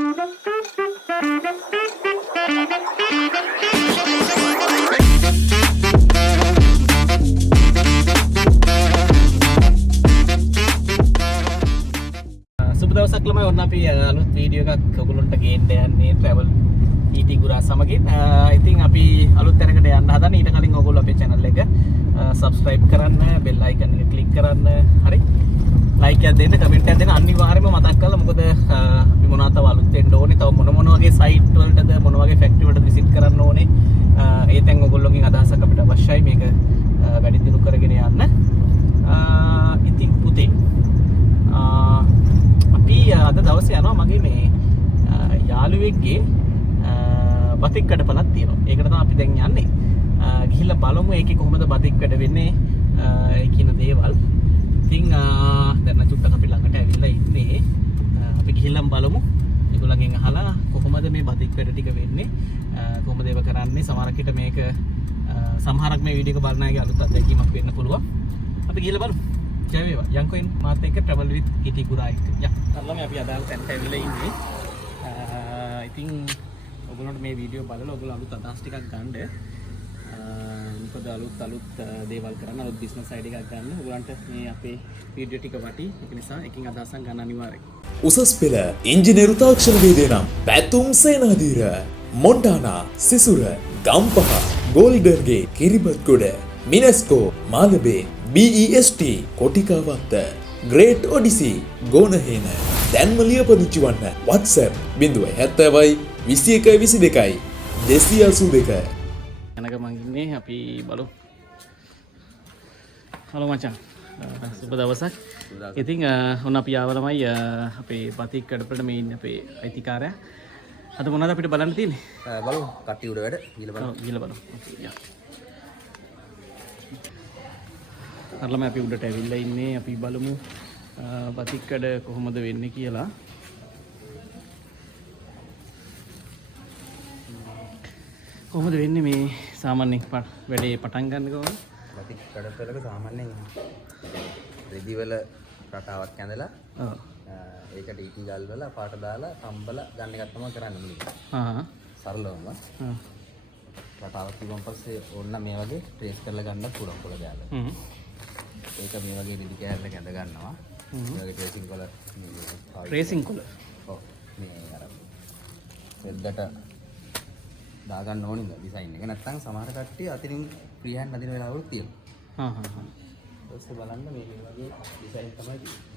සුබ දවසක් ළමයි. ඔන්න අපි අලුත් වීඩියෝ එකක් ඔයගොල්ලන්ට ගේන්න යන්නේ travel ET ගුරා සමගින්. ඉතින් අපි අලුත් තැනකට යන්න හදන. ඊට කලින් ඔයගොල්ලෝ අපේ channel එක subscribe කරන්න, bell icon එක click කරන්න. හරි? like එකක් දෙන්න, comment එකක් දෙන්න. අනිවාර්යයෙන්ම මතක් කරලා මොකද අපි මොනවද තව අලුත් වෙන්න ඕනේ. තව මොන වගේ site වලටද මොන වගේ factory වලටද visit කරන්න ඕනේ. ඒ තැන් ඔයගොල්ලෝගෙන් අදහසක් අපිට අවශ්‍යයි මේක වැඩි දියුණු කරගෙන යන්න. ඉතින් පුතේ අපි අද දවසේ යනවා මගේ මේ යාළුවෙක්ගේ බතික් කඩපලක් තියෙනවා. ඒකට තමයි අපි දැන් යන්නේ. ගිහිල්ලා බලමු ඒකේ කොහොමද බතික් කඩ වෙන්නේ ඒ කියන දේවල්. ඉතින් දැන් චුට්ටක් අපි ළඟට ඇවිල්ලා ඉන්නේ. අපි ගිහිල්ලා බලමු. ඒගොල්ලන්ගෙන් අහලා කොහොමද මේ බතික් කඩ ටික වෙන්නේ? කොහොමද ඒව කරන්නේ? සමහරකට මේක සමහරක් මේ වීඩියෝ එක බලන අයගේ අලුත් අත්දැකීමක් වෙන්න පුළුවන්. අපි ගිහිල්ලා බලමු. ජය වේවා. යන්කෝ මාත් එක්ක travel with ET ගුරා එක්ක. යා. අල්ලම අපි අදාළ තැනට ඇවිල්ලා ඉන්නේ. ඉතින් ඔයගොල්ලන්ට මේ වීඩියෝ බලලා ඔයගොල්ලෝ අලුත් අදහස් ටිකක් ගන්න. මොකද අලුත් දේවල් කරන්න, අලුත් බිස්නස් අයිඩියා එකක් ගන්න. ඔයගොල්ලන්ට මේ අපේ වීඩියෝ ටික වටි. ඒක නිසා එකකින් අදහසක් ගන්න අනිවාර්යයි. උසස් පෙළ ඉංජිනේරු තාක්ෂණ වේදේ නම් පැතුම් Senadheera මොන්ටානා සිසුර Gampaha ගෝල්ඩන්ගේ Kiribathgoda මිනෙස්කෝ Malabe BEST කොටිකාවත්ත great odyssey ගෝනහේන දැන්ම ලියපදිංචි වන්න WhatsApp 070යි 21යි 22යි 282 යනක මං ඉන්නේ අපි බලමු. හලෝ මචං. සුබ දවසක්. ඉතින් ඔන්න අපි ආව ළමයි අපේ බතික් කඩපලට මේ ඉන්නේ අපේ අයිතිකාරයා. අද මොනවද අපිට බලන්න තියෙන්නේ? බලමු කට්ටිය උඩ වැඩ ගිහලා බලමු. ඕකේ යා. අරලම අපි උඩට ඇවිල්ලා ඉන්නේ. අපි බලමු බතික් කඩ කොහොමද වෙන්නේ කියලා. කොහොමද වෙන්නේ මේ සාමාන්‍යයෙන් වැඩේ පටන් ගන්න කොහොමද? බතික් කඩපලක සාමාන්‍යයෙන් රෙදි වල රටාවක් ඇඳලා ඔව්. ඒකට ඊටි ගල් වල පාට දාලා තම්බල ගන්න එකක් තමයි කරන්න මුලින්. සරලවම. රටාවක් තිබුණ පස්සේ ඕන්න මේ වගේ ට්‍රේස් කරලා ගන්නත් පුළුවන් පොළ දාලා. ඒක මේ වගේ රෙදි කෑල්ලක ඇඳ ගන්නවා. මේ වගේ ට්‍රේසින් කොල ට්‍රේසින් කොල. ඔව් මේ අර රෙද්දට දාගන්න ඕනිද ඩිසයින් එක. නැත්නම් සමහර කට්ටිය අතින් ෆ්‍රී හෑන්ඩ් අදින වෙලාවලුත් තියෙනවා. ඊට බලන්න මේ වගේ ඩිසයින් තමයි තියෙන්නේ.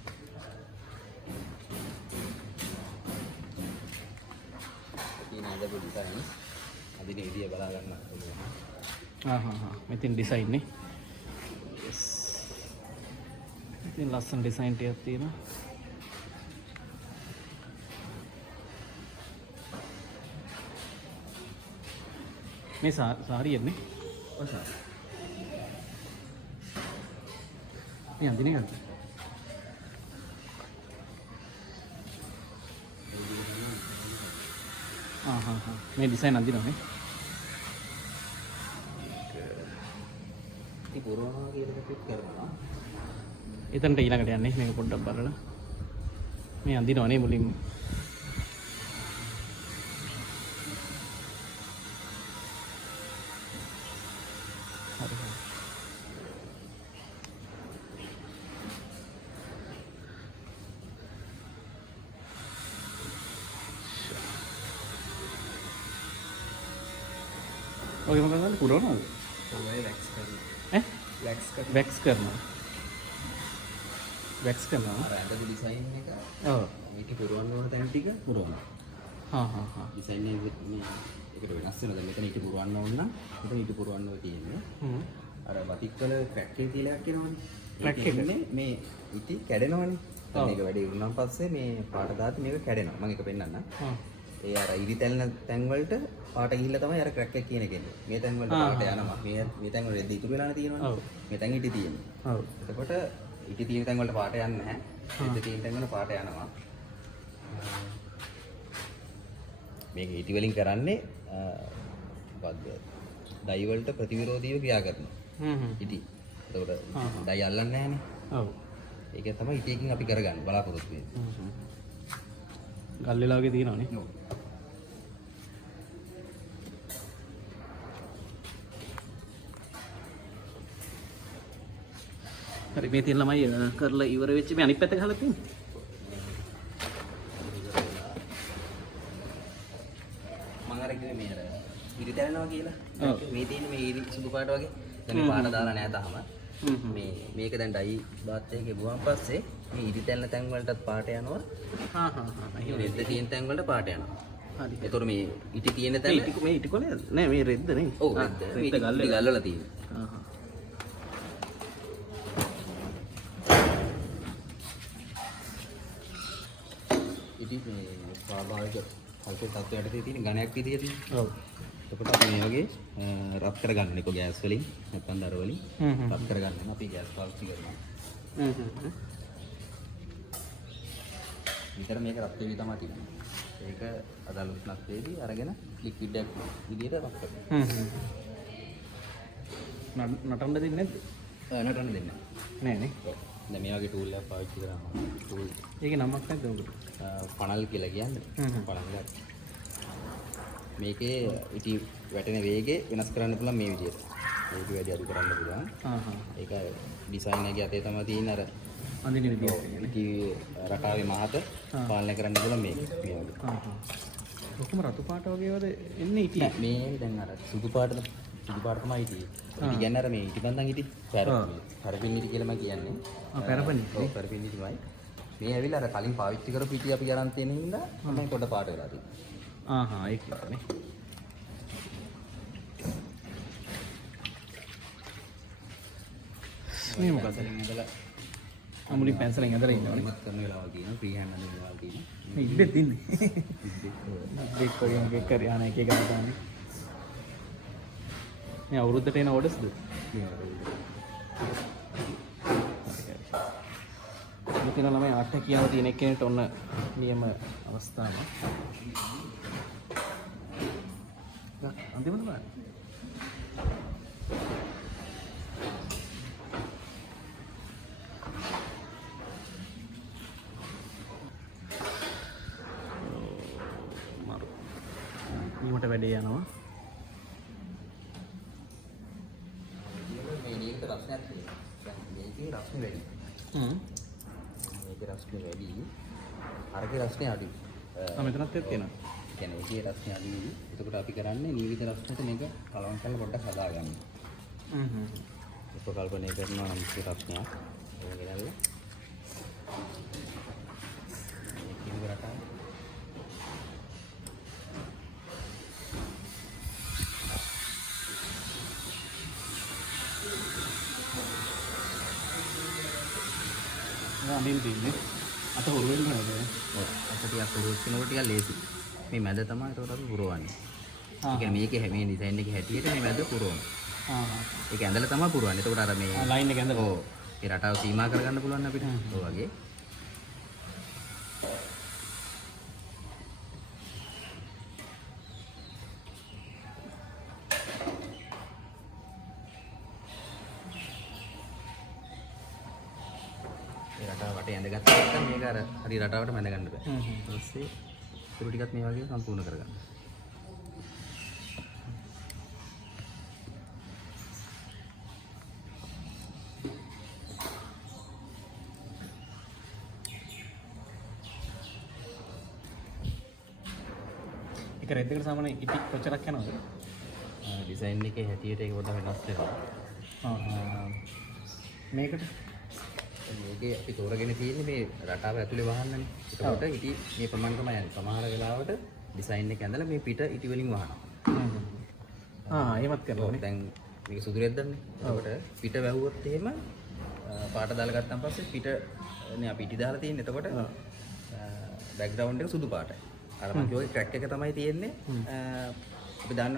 අදපු ඩිසයින්ස් අදින විදිය බලා ගන්න පුළුවන්. මෙතින් ඩිසයින් නේ. yes. ඉතින් ලස්සන ඩිසයින් ටිකක් තියෙනවා. මේ සාරියන්නේ. ඔව් සාරි. මේ අඳින එකක්ද? මේ ඩිසයින් අඳිනවනේ. ඉතින් පුරවනවා කියන එක පිට කරනවා. එතනට ඊළඟට යන්නේ මේක පොඩ්ඩක් බලලා. මේ අඳිනවනේ මුලින්ම. හරි. ඔය මොකක්ද පුරවනවද? ඔය වැක්ස් කරනවා. වැක්ස් කරනවා. වැක්ස් කරනවා. අර අදපු ඩිසයින් එක ඔව්. මේක පුරවන්න ඕන තැන් ටික පුරවනවා. ඩිසයින් එක මේ ඒකට වෙනස් වෙනවා. දැන් මෙතන ඊට පුරවන්න ඕන නම් මෙතන ඊට පුරවන්න ඕන තියෙන්නේ. අර බතික් වල ක්‍රැක් එක කියලා එකක් එනවනේ. ක්‍රැක් එකනේ මේ ඉටි කැඩෙනවනේ. දැන් මේක වැඩි වුණාන් පස්සේ මේ පාට දාති මේක කැඩෙනවා. මම ඒක පෙන්නන්නම්. ඒ අර ඉරි තැන් වලට පාට ගිහිල්ලා තමයි අර ක්‍රැක් එක කියන එක එන්නේ. මේ තැන් වලට පාට යනවා. මේ තැන් වල රෙදි ඉතුරු වෙලානේ තියෙනවනේ. මේ තැන් ඉටි තියෙන්නේ. ඔව්. එතකොට ඉටි තියෙන තැන් වලට පාට යන්නේ නැහැ. රෙදි තියෙන තැන් වල පාට යනවා. මේක ඉටි වලින් කරන්නේ මොකද්ද? ඩයි වලට ප්‍රතිවිරෝධීව ක්‍රියා කරනවා. ඉටි. එතකොට ඩයි අල්ලන්නේ නැහනේ. ඔව්. ඒක තමයි ඉටියකින් අපි කරගන්නේ බලාපොරොත්තු වෙන්නේ. ගල් වෙලා වගේ තියෙනවනේ. ඔව්. හරි මේ තියෙන ළමයි කරලා ඉවර වෙච්ච මේ අනිත් පැත්ත ගහලා තියෙන්නේ. මම අර කිව්වේ මේ අර ඉරි තැවෙනවා කියලා. ඔව්. මේ තියෙන්නේ මේ ඉරි සුදු පාට වගේ. දැන් මේ පාට දාලා නැහැ තාම. මේ මේක දැන් ඩයි බාත් එකේ ගුවන් පස්සේ මේ ඉරි තැන්න තැන් වලටත් පාට යනවා. හා හා හා. මේ රෙද්ද තියෙන තැන් වලට පාට යනවා. හරි. ඒතකොට මේ ඉටි තියෙන මේ තැන මේ ඉටි කොලේ නෑ මේ රෙද්ද නේ. ඔව් ආ, රෙද්ද. රෙද්ද ගල් ඉටි වෙලා. ගල් වල තියෙනවා. හා හා. ඉටි මේ ස්වාභාවික කල්පේ තත්ත්වයට තියෙන ඝනයක් විදියට තියෙනවා. ඔව්. එතකොට අපි මේ වගේ රත් කරගන්න එක ගෑස් වලින් නැත්නම් දර වලින් රත් කරගන්න අපි ගෑස් පාවිච්චි කරනවා. විතර මේක රත් වෙවි තමයි තියෙන්නේ. ඒක අදාළ උෂ්ණත්වයේදී අරගෙන ලික්විඩ් එකක් විදියට රත් කරනවා. නටන්න දෙන්නේ නැද්ද? නටන්න දෙන්න. නෑ නේ. දැන් මේ වගේ ටූල් එකක් පාවිච්චි කරාම ටූල් ඒකේ නමක් නැද්ද ඔකට? පනල් කියලා කියන්නේ. පනල් එකක්. මේකේ ඉටි වැටෙන වේගය වෙනස් කරන්න පුළුවන් මේ විදිහට. ඒක වැඩි අඩු කරන්න පුළුවන්. ඒක ඩිසයින් එකේ අතේ තමයි තියෙන අර අඳින විදියට. ඉටි රටාවේ මහත පාලනය කරන්න පුළුවන් මේ වගේ. ඔක්කොම රතු පාට වගේ වද එන්නේ ඉටි. මේ දැන් අර සුදු පාට තමයි ඉටි. ඉටි කියන්නේ අර මේ ඉටි බන්දන් ඉටි. පැරපින් ඉටි කියලා මම කියන්නේ. පැරපින්. ඔව් පැරපින් ඉටිමයි. මේ ඇවිල්ලා අර කලින් පාවිච්චි කරපු ඉටි අපි ගන්න තියෙන හින්දා මම පොඩ පාට වෙලා තියෙනවා. ඒක නේ. මේ මොකද? අමුලින් පැන්සලෙන් ඇදලා ඉන්නවනේ. ඉමත් කරන වෙලාවල් තියෙනවා ෆ්‍රී හෑන්ඩ් අඳින වෙලාවල් තියෙනවා. මේ ඉබ්බෙත් ඉන්නේ. ඉබ්බෙක් වගේ මොකෙක් කරේ ආන එක එක ගන්න. මේ අවුරුද්දට එන ඕඩර්ස්ද? මෙතන ළමයි ආර්ට් කියාව තියෙන එක්කෙනෙක්ට ඔන්න නියම අවස්ථාවක්. අන්තිමට බලන්න. ඊමට වැඩේ යනවා. මේ නියමිත රස්නයක් තියෙනවා. දැන් මේකේ රස්නේ වැඩි. මේකේ රස්නේ වැඩි. අරගේ රස්නේ අඩුයි. මෙතනත් තියෙනවා. කියන්නේ ඒකේ රස්නේ අඩුයි. එතකොට අපි කරන්නේ නියමිත රස්නට මේක කලවම් කරලා පොඩ්ඩක් හදාගන්න. උපකල්පනය කරනවා නම් මේ රස්නයක්. ඒක ගෙනල්ලා මේකේ රටා අඳින්න තියෙන්නේ. අත හොරු වෙන්න නේද? ඔව්. අත ටිකක් පුරුදු වෙනකොට ටිකක් ලේසි. මේ මැද තමයි ඒකට අපි පුරවන්නේ. ඒ කියන්නේ මේකේ මේ ඩිසයින් එකේ හැටියට මේ මැද පුරවනවා. ඒක ඇඳලා තමයි පුරවන්නේ. එතකොට අර මේ ලයින් එක ඇඳලා. ඔව්. ඒ රටාව සීමා කරගන්න පුළුවන් අපිට. ඔය වගේ. ඒ රටාව වටේ ඇඳගත්තා නැත්නම් මේක අර හරි රටාවට මැද ගන්න බෑ. ඊට පස්සේ ඉතුරු ටිකත් මේ වගේ සම්පූර්ණ කරගන්න. ඒක රෙද්දකට සාමාන්‍ය ඉටි කොච්චරක් යනවද? ඩිසයින් එකේ හැටියට ඒක පොඩ්ඩක් වෙනස් වෙනවා. මේකට මේකේ අපි තෝරගෙන තියෙන්නේ මේ රටාව ඇතුලේ වහන්නනේ. ඒකට ඉටි මේ ප්‍රමාණ තමයි යන්නේ. සමහර වෙලාවට ඩිසයින් එක ඇඳලා මේ පිට ඉටි වලින් වහනවා. එහෙමත් කරනවා. දැන් මේක සුදු රෙද්දන්නේ. ඒකට පිට වැහුවොත් එහෙම පාට දාලා ගත්තාන් පස්සේ පිට නේ අපි ඉටි දාලා තියෙන්නේ. එතකොට බෑග්ග්‍රවුන්ඩ් එක සුදු පාටයි. අර මම කිව්වේ ට්‍රැක් එක තමයි තියෙන්නේ. අපි දාන්න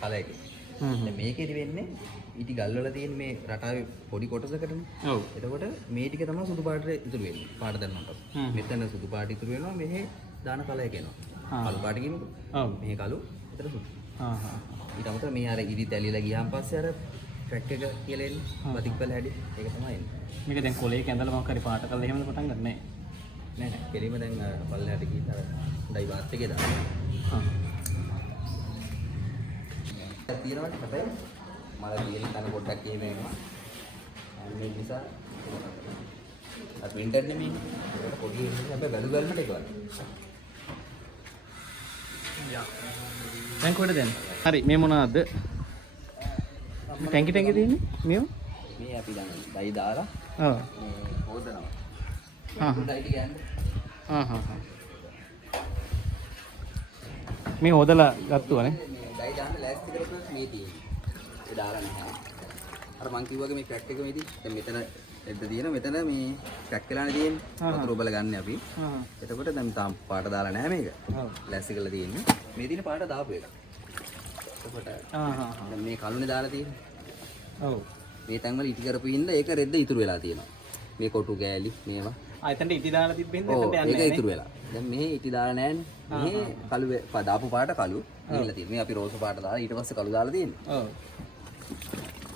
කලර් එකේ. දැන් මේකෙදි වෙන්නේ ඉටි ගල් වල තියෙන මේ රටාවේ පොඩි කොටසකටනේ. ඔව්. එතකොට මේ ටික තමයි සුදු පාටට ඉතුරු වෙන්නේ. පාට දැම්මම. මෙතන සුදු පාට ඉතුරු වෙනවා. මෙහි දාන කලර් එක එනවා. කළු පාට කියමුකෝ. ඔව්. මෙහි කළු, එතන සුදු. හා. ඊට අමතරව මේ අර ඉරි තැලිලා ගියාන් පස්සේ අර ට්‍රැක් එක කියලා එන්නේ. බතික් වල හැටි. ඒක තමයි එන්නේ. මේක දැන් කොලේක ඇඳලා මොකක් හරි පාට කරලා එහෙමද පටන් ගන්නෑ. නෑ කෙලිම දැන් පල්ලෙහාට ගිහින් ඩයි බාත් එකේ දාන්න. තියෙනවා හැබැයි මල දින තන පොඩ්ඩක් එහෙම එනවා. මේ නිසා අර වින්ටර් නෙමෙයි. පොඩි හැබැයි වැලු වැල්මට ඒක වගේ. දැන් කොහෙද දැන්? හරි මේ මොනවාද? ටැංකි තියෙන්නේ මේව? මේ අපි දැන් ඩයි දාලා ඔව්. මේ හොදනවා. හා ඩයි ටික යන්නේ. හා. මේ හොදලා ගත්තුවනේ. මේ ඩයි දාන්න ලෑස්ති කරපුවා මේ තියෙන්නේ. ඒ දාලා නැහැ. අර මං කිව්වාගේ මේ ක්‍රැක් එක මේදී දැන් මෙතන එද්ද තියෙන මෙතන මේ ක්‍රැක් වෙලානේ තියෙන්නේ. වතුර බල ගන්න අපි. එතකොට දැන් තාම පාට දාලා නැහැ මේක. ලෑස්ති කරලා තියෙන්නේ. මේ තියෙන පාට දාපු එක. එතකොට දැන් මේ කලුනේ දාලා තියෙන්නේ. ඔව්. මේ තැන් වල ඉටි කරපු ඉන්න ඒක රෙද්ද ඉතුරු වෙලා තියෙනවා. මේ කොටු ගෑලි මේවා. එතනට ඉටි දාලා තිබ්බෙන්ද ඔව් එතනට යන්නේ ඒක ඉතුරු වෙලා. දැන් මේ ඉටි දාලා නැහැනේ. මේ කළු දාපු පාට කළු ගිහලා තියෙනවා. මේ අපි රෝස පාට දාලා ඊට පස්සේ කළු දාලා තියෙන්නේ. ඔව්.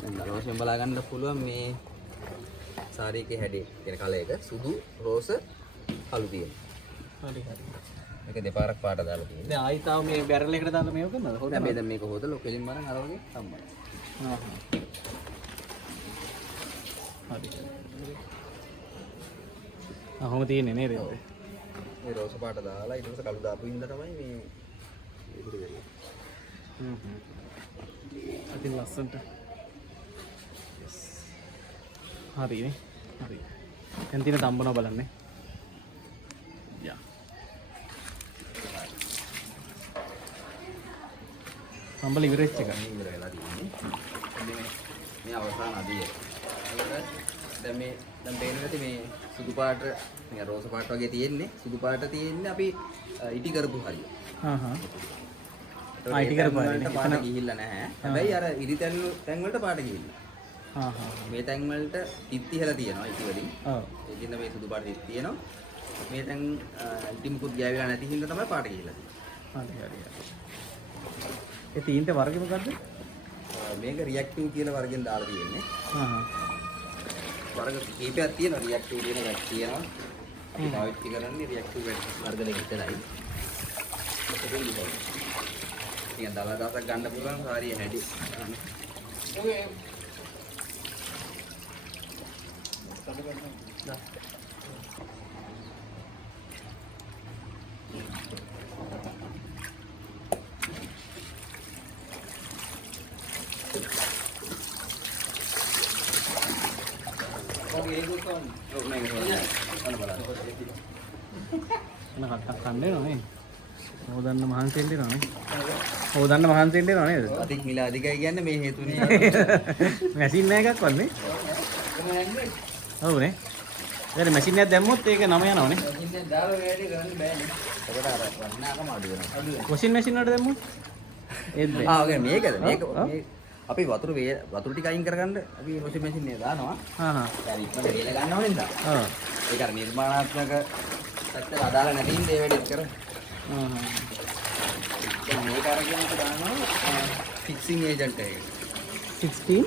දැන් දලවශයෙන් බලා ගන්න පුළුවන් මේ සාරි එකේ හැඩේ කියන කලර් එක සුදු රෝස කළු තියෙනවා. හරි හරි. මේක දෙපාරක් පාට දාලා තියෙනවා. දැන් ආයිතාව මේ බැරල් එකට දාලා මේව කරනවද? හොඳයි මේ දැන් මේක හොදලා කෙලින් බලන් අර වගේ සම්මත. හරි. අහම තියෙන්නේ නේද? මේ රෝස පාට දාලා ඊට පස්සේ කළු දාපු ඉඳ තමයි මේ ඉතුරු වෙන්නේ. අතින් ලස්සනට. හරිනේ. හරි. දැන් තියෙන තම්බනවා බලන්න. යා. තම්බල ඉවරෙච්ච එක. ඉවර වෙලා තියෙන්නේ. මේ අවසාන අදිය. දැන් මේ දැන් පේනකොට මේ සුදු පාට නිකන් රෝස පාට වගේ තියෙන්නේ සුදු පාට තියෙන්නේ අපි ඉටි කරපු හරිය. ඉටි කරපු හරිය. පාට ගිහිල්ලා නැහැ. හැබැයි අර ඉරි තැන් වලට පාට ගිහිල්ලා. මේ තැන් වලට තිත් ඉහලා තියෙනවා ඉටි වලින්. ඔව්. ඒකින්ද මේ සුදු පාට තිත් තියෙනවා. මේ තැන් ඉටි මුකුත් ගෑවිලා නැති හින්දා තමයි පාට ගිහිල්ලා තියෙන්නේ. හරි. ඒ තීන්ත වර්ගෙ මොකද්ද? මේක රියැක්ටිව් කියලා වර්ගෙන් දාලා තියෙන්නේ. වර්ග කීපයක් තියෙනවා රියැක්ටිව් කියන එකක් තියෙනවා. අපි පාවිච්චි කරන්නේ රියැක්ටිව් වර්ග දෙක විතරයි. ඉතින් දවස් දවසක් ගන්න පුළුවන් සාරිය හැටි. කට්ටක් කන්නේ නෝනේ. හොදන්න මහන්සි වෙන්න නෝනේ. හොදන්න මහන්සි වෙන්න නේද? අධික මිල අධිකයි කියන්නේ මේ හේතුනේ. මැෂින් එකක් වන්නේ. ඔව් නේ. ඊට මැෂින් එකක් දැම්මොත් ඒක නම යනවනේ. මැෂින් එක දාලා වැඩි කරන්න බෑනේ. ඒකට අර වන්නාකම අඩු වෙනවා. වොෂින් මැෂින් වලට දැම්මොත් ඒත් බෑ. ඔකේ මේකද මේක අපි වතුර ටික අයින් කරගන්න අපි වොෂින් මැෂින් එක දානවා. දැන් ඉක්මනට වේල ගන්න ඕනේ නේද? ඒක අර නිර්මාණාත්මක පැත්තට අදාළ නැති ඉඳේ වැඩි කර. දැන් මේක අරගෙන දානවා ෆික්සින් ඒජන්ට් එක. 16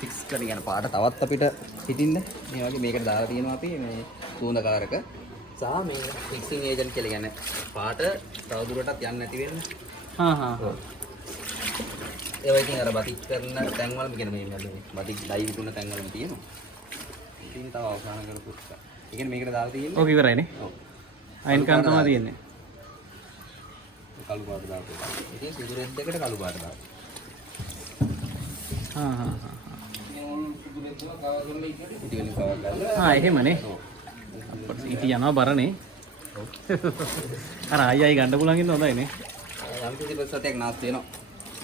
ෆික්ස් කරගෙන යන පාට තවත් අපිට හිටින්න මේ වගේ මේකට දාලා තියෙනවා අපි මේ සූඳකාරක සහ මේ ෆික්සින් ඒජන්ට් කියලා කියන්නේ පාට තවදුරටත් යන්නේ නැති වෙන්න. ඒවා ඉතින් අර බතික් කරන තැන්වලම කියන මේ බතික් ඩයි විකුණන තැන්වලම තියෙනවා. ඉතින් තව අවසාන කරපු එක. ඒ කියන්නේ මේකට දාලා තියෙන්නේ. ඔක ඉවරයිනේ. ඔව්. අයින් කරන් තමයි තියෙන්නේ. කළු පාට දාලා. ඉතින් සුදු රෙඩ් එකට කළු පාට දාලා. ඉතින් කවර් කරලා. එහෙමනේ. ඉතින් යනවා බරනේ. අර ආයි ගන්න පුළුවන් ඉන්න හොඳයිනේ. යම් කිසි ප්‍රසතයක් නාස් වෙනවා.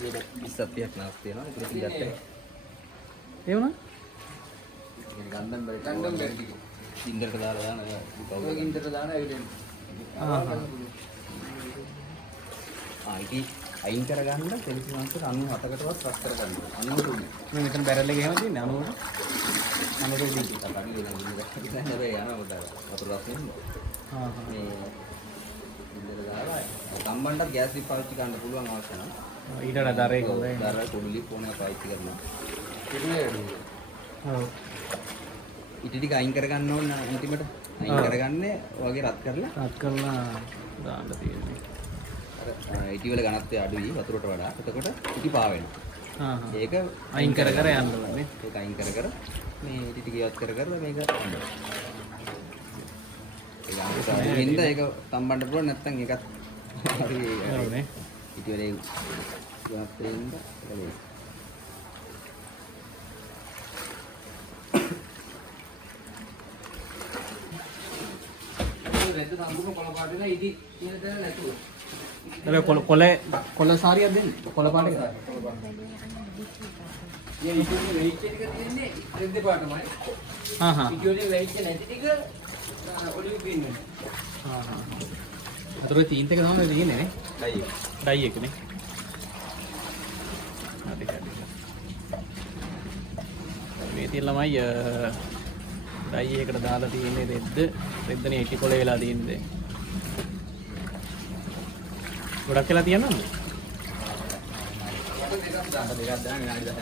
මේක 20ක් නාස් වෙනවා. ඒක ඉතින් ගත්තා. ඒ වුණා? ගන්නම් බැරි. ඉන්දරට දාලා දාන ඒක. ඉන්දරට දාන ඇවිදින්න. ඉතින් අයින් කරගන්න සෙල්සියස් අංශ 97කටවත් රත් කරගන්න. 93. මේ මෙතන බැරල් එකේ එහෙම තියෙන්නේ 90ට. 90ට අපි වෙන හැබැයි යනවා මොකද වතුර රත් වෙන්නේ. මේ ඉන්දර දාලා සම්බන්ධත් ගෑස් ලිප් පාවිච්චි කරන්න පුළුවන් අවශ්‍ය නම්. ඊට වඩා දරේ හොඳයි. දර පොඩි ෆෝනයක් පාවිච්චි කරනවා. ඉතින් ඔව්. ඉටි ටික අයින් කරගන්න ඕන අන්තිමට. අයින් කරගන්නේ වගේ රත් කරලා රත් කරලා දාන්න තියෙන්නේ. අර ඉටි වල ඝනත්වය අඩුයි වතුරට වඩා. එතකොට ඉටි පා වෙනවා. ඒක අයින් කර කර යන්න ඕනේ. ඒක අයින් කර කර මේ ඉටි ටික ඉවත් කර කර මේක යන්න. ඒක තම්බන්න පුළුවන් නැත්නම් ඒකත් හරි ඕනේ. ඉටි වල ඝනත්වයෙන් බලන්න. රෙද්ද සම්පූර්ණ කොළ පාට වෙන ඉටි කියන තැන නැතුව. කොළ සාරියක් දෙන්න. කොළ පාට එක. මේ ඉටි වල වෙයිච් එක තියෙන්නේ රෙද්ද පාටමයි. ඉටි වල වෙයිච් නැති ටික ඔලිව් ග්‍රීන් වෙනවා. අතර තීන්ත එක තමයි තියෙන්නේ නේ. ඩයි එකනේ. හරි. මේ තියෙන ළමයි ඩයි එකට දාලා තියෙන්නේ රෙද්දනේ ඉටි කොළ වෙලා තියෙන්නේ. ගොඩක් වෙලා තියෙනවද? දෙකක් දාන්න විනාඩි 10ක්.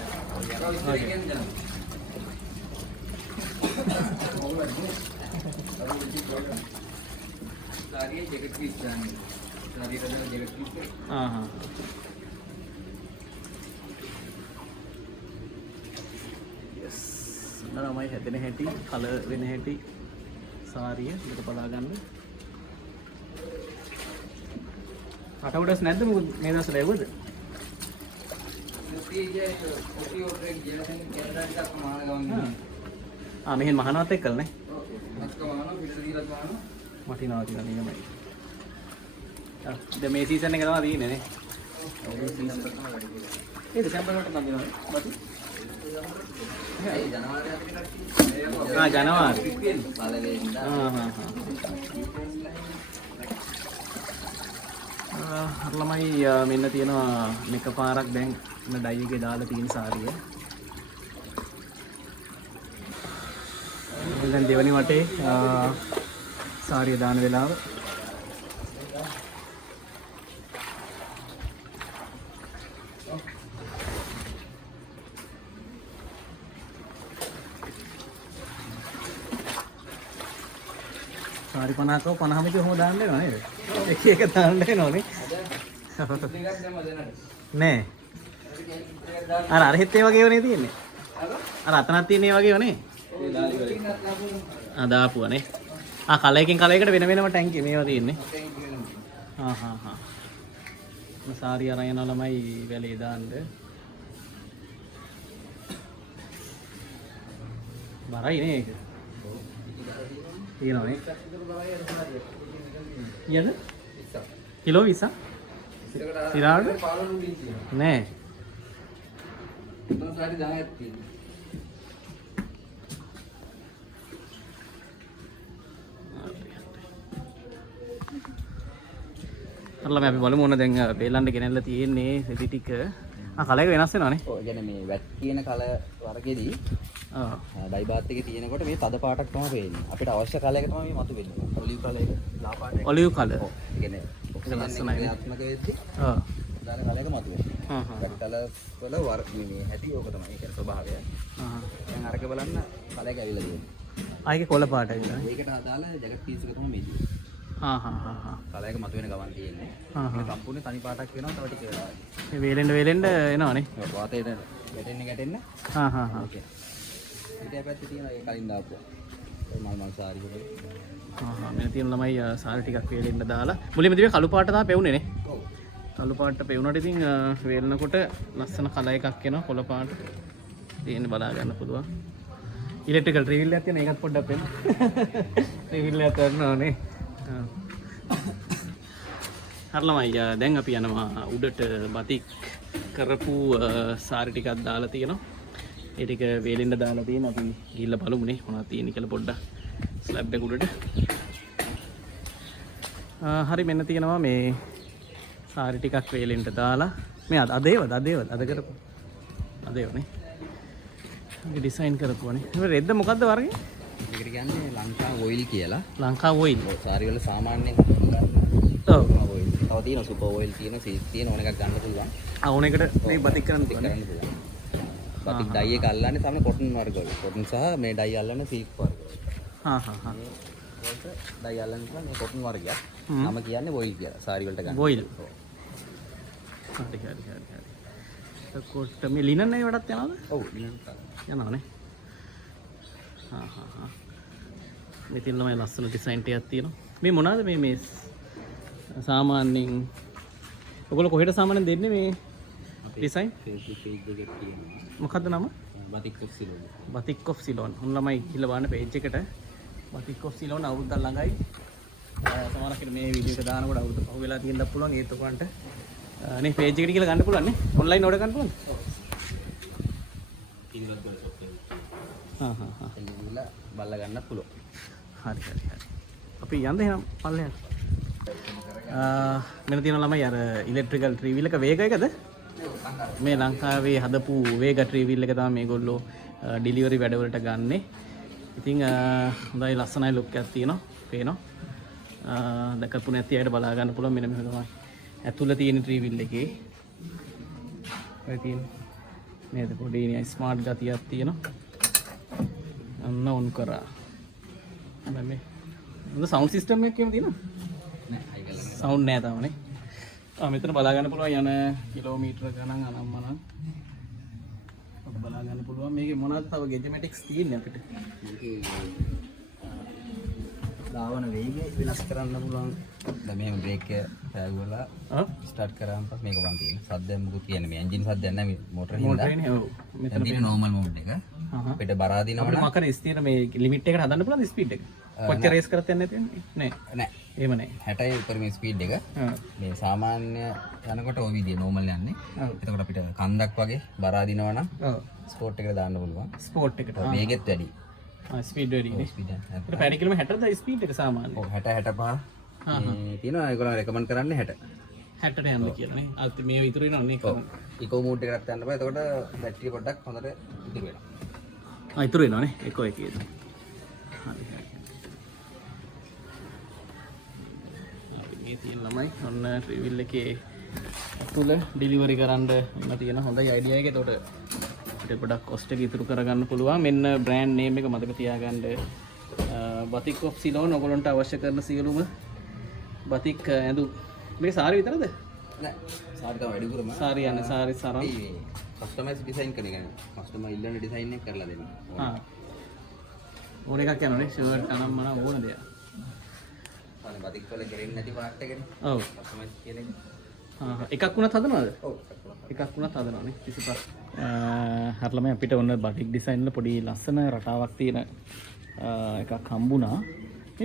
सारी जैकेट पीस जाएंगे सारी रजन जैकेट पीस यस නරමයි හැදෙන හැටි කලර් වෙන හැටි සාරිය මේක බලා ගන්න. අටවුඩස් නැද්ද මොකද මේ දවස්වල ලැබුවද? මෙහෙන් මහනවත් එක්කලා නේ. වටිනවා කියලා නියමයි. දැන් මේ සීසන් එක තමයි තියෙන්නේ නේ. ඒ දෙසැම්බර් වලට නම් දෙනවා. බටු. ජනවාරි. ළමයි මෙන්න තියෙනවා මේක පාරක් දැන් ඩයි එකේ දාලා තියෙන සාරිය. දැන් දෙවනි වටේ සාරිය දාන වෙලාව සාරි 50ක 50ම කොහොම දාන්න වෙනව නේද? එක එක දාන්න වෙනවනේ. නෑ. අර හෙත් ඒ වගේ වනේ තියෙන්නේ. අර අතනක් තියෙන ඒ වගේ වනේ. දාපුවනේ. කලයකින් කලයකට වෙන වෙනම ටැංකිය මේවා තියෙන්නේ. සාරිය අරන් යන ළමයි වැලේ දාන්න. බරයි නේ ඒක. තියෙනවනේ. යද? කිලෝ 20ක්? සිරාට? නෑ. සාරි 10ක් තියෙනවා. අරලා අපි බලමු ඕන දැන් බේලන්න ගෙනල්ලා තියෙන්නේ රෙදි ටික. කලයක වෙනස් වෙනවනේ. ඔව් يعني මේ වැට් කියන කල වර්ගෙදී ඩයි බාත් එකේ තියෙනකොට මේ තද පාටක් තමයි පේන්නේ. අපිට අවශ්‍ය කලයක තමයි මේ මතු වෙන්නේ. ඔලිව් කලයක ලා පාටක. Olive colour. ඔව්. يعني ලස්සනයි. ක්‍රියාත්මක වෙද්දි දාන කලයක මතු වෙනවා. වැට් කලර් වල මේ හැටි ඕක තමයි. ඒක ස්වභාවය. දැන් අරක බලන්න කලයක ඇවිල්ලා තියෙනවා. ආයේ කොළ පාටයි නේද? ඒකට අදාළ ජැකට් පීස් එක තමයි මේ තියෙන්නේ. කලයක මතු වෙන ගමන් තියෙන්නේ. ඒක සම්පූර්ණ තනි පාටක් වෙනවා තව ටික වෙලා. මේ වේලෙන්ඩ එනවනේ. වාතයට ගැටෙන්න. ඕකේ. ඊට පැත්තේ තියෙන ඒ කලින් දාපුවා. ඒ මල් සාරි වල. මෙන්න තියෙන ළමයි සාරි ටිකක් වේලෙන්න දාලා. මුලින්ම දිවේ කළු පාට තමයි පෙවුනේ නේ. ඔව්. කළු පාට පෙවුනට ඉතින් වේලනකොට ලස්සන කලර් එකක් එනවා කොළ පාට. තියෙන බලා ගන්න පුළුවන්. ඉලෙක්ට්‍රිකල් රිවිල් එකක් තියෙන ඒකත් පොඩ්ඩක් පෙන්න. රිවිල් එකක් කරනවානේ. හරලමයි දැන් අපි යනවා උඩට බතික් කරපු සාරි ටිකක් දාලා තියෙනවා. ඒ ටික වේලෙන්න දාලා තියෙන අපි ගිහිල්ලා බලමුනේ මොනවද තියෙන්නේ කියලා පොඩ්ඩක් ස්ලැබ් එක උඩට. හරි මෙන්න තියෙනවා මේ සාරි ටිකක් වේලෙන්න දාලා මේ අද කරපු අදේවනේ. අපි ඩිසයින් කරපුවානේ. මේ රෙද්ද මොකද්ද වර්ගේ? මේකට කියන්නේ ලංකා ඔයිල් කියලා. ලංකා ඔයිල්. ඔව් සාරි වල සාමාන්‍යයෙන් ඔව් ඔයිල්. තව තියෙනවා සුපර් ඔයිල් තියෙනවා සීස් තියෙන ඕන එකක් ගන්න පුළුවන්. ඕන එකට මේ බතික් කරන්න පුළුවන්. බතික් ඩයි එක අල්ලන්නේ තමයි කොටන් වර්ග වල. කොටන් සහ මේ ඩයි අල්ලන්නේ සීක් වර්ග. වලට ඩයි අල්ලන්න පුළුවන් මේ කොටන් වර්ගයක්. නම කියන්නේ බොයිල් කියලා. සාරි වලට ගන්න. බොයිල්. හරි හරි හරි හරි. එතකොට මේ ලිනන් නේ වඩත් යනවද? ඔව් ලිනන් යනවනේ. හා. මේ තියෙන මේ ලස්සන ඩිසයින් ටිකක් තියෙනවා. මේ මොනවාද මේ සාමාන්‍යයෙන් ඔයගොල්ලෝ කොහෙට සාමාන්‍යයෙන් දෙන්නේ මේ ඩිසයින්? Facebook page එකේ තියෙනවා. මොකද්ද නම? batik of Ceylon. batik of Ceylon. උන් ළමයි ගිහලා බලන්න page එකට batik of Ceylon අවුරුද්දක් ළඟයි. සමහරක් මේ වීඩියෝ එක දානකොට අවුරුද්ද පහු වෙලා තියෙන්නත් පුළුවන්. ඒත් ඔයගන්ට නේ page එකට ගිහලා ගන්න පුළුවන් නේ. ඔන්ලයින් ඕඩර් ගන්න පුළුවන්. ඉනිවත් ගල shop එක. හා. එල්ලෙන්න බල්ල ගන්නත් පුළුවන්. හරි. අපි යන්න එහෙනම් පල්ලෙහාට. මෙන්න තියෙන ළමයි අර ඉලෙක්ට්‍රිකල් ට්‍රී වීල් එක වේග එකද? මේ ලංකාවේ හදපු වේග ට්‍රී වීල් එක තමයි මේගොල්ලෝ ඩිලිවරි වැඩවලට ගන්නෙ. ඉතින් හොඳයි ලස්සනයි ලුක් එකක් තියෙනවා. පේනවා. දැකපු නැති අයට බලා ගන්න පුළුවන් මෙන්න මෙහෙම තමයි. ඇතුළේ තියෙන ට්‍රී වීල් එකේ ඔය තියෙන නේද පොඩි ස්මාර්ට් ගතියක් තියෙනවා. අන්න ඔන් කරා. මේ සවුන්ඩ් සිස්ටම් එකේම තියෙනවා. සවුන්ඩ් නෑ තාමනේ. මෙතන බලා ගන්න පුළුවන් යන කිලෝමීටර ගණන් අනම්මනම් අපිට බලා ගන්න පුළුවන් මේකේ මොනවද තව ගෙජමැටික්ස් තියෙන්නේ අපිට. මේකේ දාවන වේගය වෙනස් කරන්න පුළුවන්. දැන් මෙහෙම බ්‍රේක් එක පෑගුවලා ස්ටාර්ට් කරාම පස්සේ මේක වන් තියෙන. සද්දයක් මොකුත් කියන්නේ මේ එන්ජින් සද්දයක් නැහැ මේ මෝටර හින්දා. මෝටරේනේ ඔව්. මෙතන තියෙන නෝමල් මෝඩ් එක. අපිට බරා දිනවනම් අපිට මකර ස්ථිර මේ ලිමිට් එකට හදන්න පුළුවන් ස්පීඩ් එක. කොච්චර රේස් කරත් යන්නේ නැති නෑ. නෑ. එහෙම නෑ. 60 උඩ මේ ස්පීඩ් එක. මේ සාමාන්‍ය යනකොට ওই විදිය නෝමල් යන්නේ. එතකොට අපිට කන්දක් වගේ බරා දිනවනම් ස්පෝර්ට් එකට දාන්න පුළුවන්. ස්පෝර්ට් එකට. වේගෙත් වැඩි. ස්පීඩ් වැඩි නේ. ස්පීඩ් එක. අපිට පැය කිලෝමීටර් 60ද ස්පීඩ් එක සාමාන්‍ය. ඔව් 60 65. මේ තියෙනවා ඒගොල්ලෝ රෙකමන්ඩ් කරන්නේ 60. 60ට යන්න කියලා නේ. අත් මේ ඉතුරු වෙනවා නේ. ඉකෝ මෝඩ් එකකට යන්න බෑ. එතකොට බැටරිය පොඩ්ඩක් හොඳට ඉතුරු වෙනවා. ඉතුරු වෙනවා නේ. එකෝ එකේද. හරි. මේ තියෙන ළමයි ඔන්න ට්‍රිවිල් එකේ තුල ඩිලිවරි කරන්න ඔන්න තියෙන හොඳයි අයිඩියා එක. එතකොට අපිට ගොඩක් කොස්ට් එක ඉතුරු කරගන්න පුළුවන්. මෙන්න බ්‍රෑන්ඩ් නේම් එක මතක තියාගන්න. batik of Ceylon ඔයගොල්ලන්ට අවශ්‍ය කරන සියලුම batik ඇඳුම්. මේක සාරි විතරද? නෑ. සාරි තමයි වැඩිපුරම. සාරි යන්නේ සාරි සරන්. කස්ටමයිස් ඩිසයින් කරන එක. කස්ටමර් ඉල්ලන ඩිසයින් එක කරලා දෙන්න. ඕන එකක් යනවනේ ෂර්ට් අනම් මන ඕන දෙයක්. අනේ batik වල ගෙරෙන්නේ නැති පාට් එකනේ. ඔව්. කස්ටමයිස් කියන එක. එකක් වුණත් හදනවද? ඔව්. එකක් වුණත් හදනවනේ කිසි පාට. හරියටම අපිට ඔන්න batik design වල පොඩි ලස්සන රටාවක් තියෙන එකක් හම්බුණා.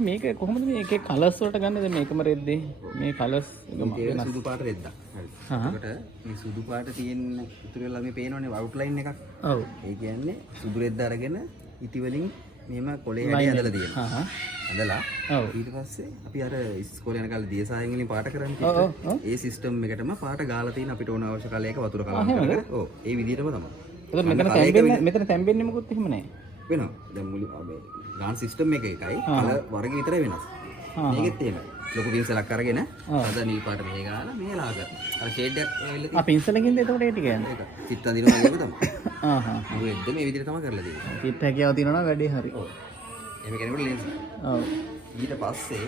මේක කොහොමද මේකේ කලර්ස් වලට ගන්නද මේකම රෙද්දේ මේ කලර්ස් ඒක සුදු පාට රෙද්දක්. හරි. ඒකට මේ සුදු පාට තියෙන ඉතුරු වෙලා මේ පේනවනේ අවුට්ලයින් එකක්. ඔව්. ඒ කියන්නේ සුදු රෙද්ද අරගෙන ඉති වලින් මෙහෙම කොලේ හැටි ඇදලා තියෙනවා. ඇදලා ඊට පස්සේ අපි අර ඉස්කෝලේ යන කාලේ දියසායෙන් වලින් පාට කරන්නේ. ඒ සිස්ටම් එකටම පාට ගාලා තියෙන අපිට ඕන අවශ්‍ය කාලයක වතුර කලවම් කරගෙන. ඔව්. ඒ විදිහටම තමයි. මෙතන තැම්බෙන්නේ මොකුත් එහෙම නැහැ. වෙනවා. දැන් මුලින් ගාන සිස්ටම් එක එකයි කල වර්ග විතරයි වෙනස්. මේකෙත් එහෙම. ලොකු පින්සලක් අරගෙන අද නිල් පාට මේ ගාලා මේ ලා කරනවා. අර ෂේඩ් එකක් ඇවිල්ලා තියෙනවා. පින්සලකින්ද එතකොට ඒ ටික යන්නේ. ඒක චිත්ත අඳිනවා වගේම තමයි. මොකෙද්ද මේ විදිහට තමයි කරලා තියෙන්නේ. චිත්ත හැකියාව තියෙනවා නම් වැඩේ හරි. ඔව්. එහෙම කෙනෙකුට ලෙන්ස්. ඔව්. ඊට පස්සේ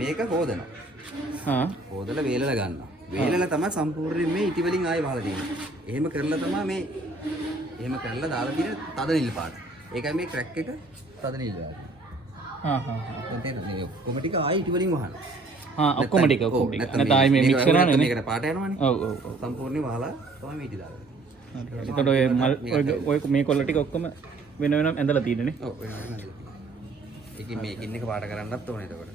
මේක හොදනවා. හොදලා වේලලා ගන්නවා. වේලලා තමයි සම්පූර්ණයෙන් මේ ඉටි වලින් ආයෙ වහලා තියෙන්නේ. එහෙම කරලා තමයි මේ එහෙම කරලා දාලා තියෙන තද නිල් පාට. ඒකයි මේ ක්‍රැක් එක තද නිල් දාලා. දැන් මේ ඔක්කොම ටික ආයෙ ඉටි වලින් වහනවා. ඔක්කොම ටික. නැත්නම් ආයෙ මේ මික්ස් කරනවා නේ. මේකට පාට යනවනේ. ඔව්. සම්පූර්ණයෙන් වහලා තමයි මේ ඉටි දාලා. එතකොට ඔය මේ කොල්ල ටික ඔක්කොම වෙන වෙනම ඇඳලා තියෙන්නේ නේ. ඔව් වෙනම ඇඳලා. ඒකෙන් මේකින් එක පාට කරන්නත් ඕනේ එතකොට.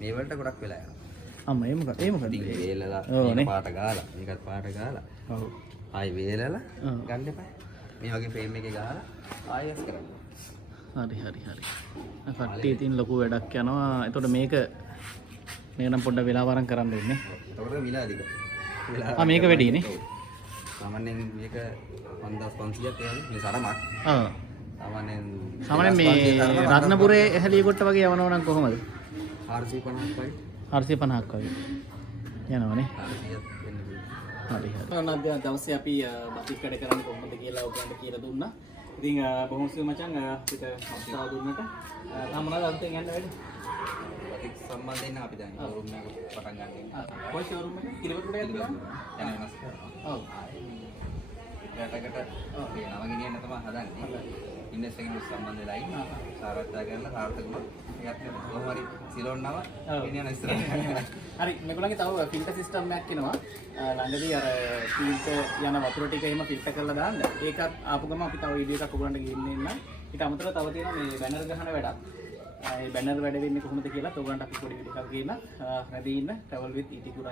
මේ වලට ගොඩක් වෙලා යනවා. අම්මා ඒ මොකද? වේලලා මේක පාට ගාලා මේකත් පාට ගාලා. ඔව්. ආයි වේලලා ගන්න එපා. මේ වගේ ෆ්‍රේම් එකේ ගාලා ආයෙත් කරන්න. හරි. කට්ටිය තින් ලොකු වැඩක් යනවා. එතකොට මේක නම් පොඩ්ඩක් වෙලා වරන් කරන්න වෙන්නේ. එතකොට විලා අධික. මේක වැඩි නේ. සාමාන්‍යයෙන් මේක 5500ක් යන්නේ මේ සරමක්. සාමාන්‍යයෙන් මේ රත්නපුරේ ඇහැලියගොට්ට වගේ යවනවා නම් කොහමද? 450ක් වගේ. 450ක් වගේ යනවනේ. හරි. අද දවසේ අපි batik වැඩ කරන්නේ කොහොමද කියලා ඔයගොල්ලන්ට කියලා දුන්නා. ඉතින් බොහොම ස්තුතියි මචං අපිට අවස්ථාව දුන්නට. තාම මොනවද අලුතෙන් යන්න වැඩි? ඒක සම්බන්ධයෙන් අපි දැන් ෂෝරූම් එක පටන් ගන්න ඉන්නේ. කොයි ෂෝරූම් එක? කිරිබත්ගොඩ යද්දිද? යන වෙනස් කරනවා. ඔව්. රටකට මේ නම ගෙනියන්න තමයි හදන්නේ. ඉන්ඩස්ට්‍රි එකෙන් සම්බන්ධ වෙලා ඉන්නේ. සාරාත්තා කරලා සාර්ථකව ඒත් කොහොම හරි සිලෝන් නම ගෙනියන ඉස්සරහට. හරි මේගොල්ලන්ගේ තව ෆිල්ටර් සිස්ටම් එකක් එනවා. ළඟදී අර ෆිල්ටර් යන වතුර ටික එහෙම ෆිල්ටර් කරලා දාන්න. ඒකත් ආපු ගම අපි තව වීඩියෝ එකක් ඔයගොල්ලන්ට ගෙන්න එන්න. ඊට අමතරව තව තියෙනවා මේ බැනර් ගහන වැඩක්. ඒ බැනර් වැඩ වෙන්නේ කොහොමද කියලා ඔයගොල්ලන්ට අපි පොඩි වීඩියෝ එකක් ගේන්න. රැඳී ඉන්න travel with ET Guru